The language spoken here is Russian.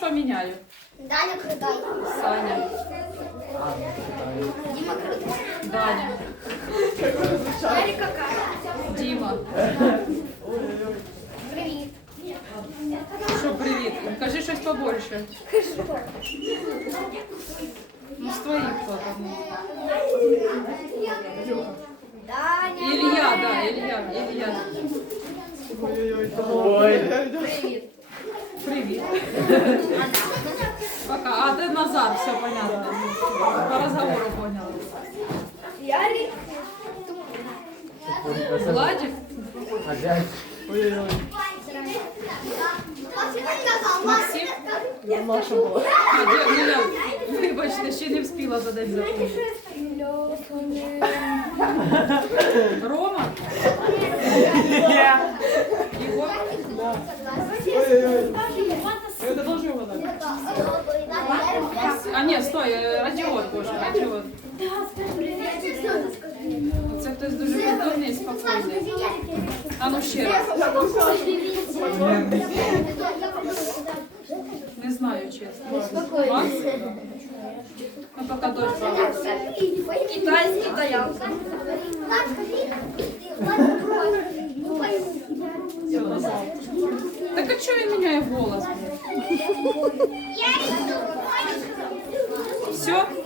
поміняю. Даня крутой. Саня, Дима крутой. Даня, Дарья какая? Діма. Привет. Що привіт? Кажи щось побольше. Ну, з твоїх хто там? Даня. Ілля, да, Ілля, Ілля. Привет. все понятно. По розговору поняла. Ярик. Владик? Максим? А, де, ну, я, вибачте, ще не встигла за день запомнити. Рома? Ігор? Это А ні, стой, е, Радіот, боже, Радіот. Це хтось дуже культурний і спокійний. А ну ще раз. Не знаю, чесно. Макс? Ну, пока дощ падає. Китайский итальянский. Так а чого він міняє голос? Все?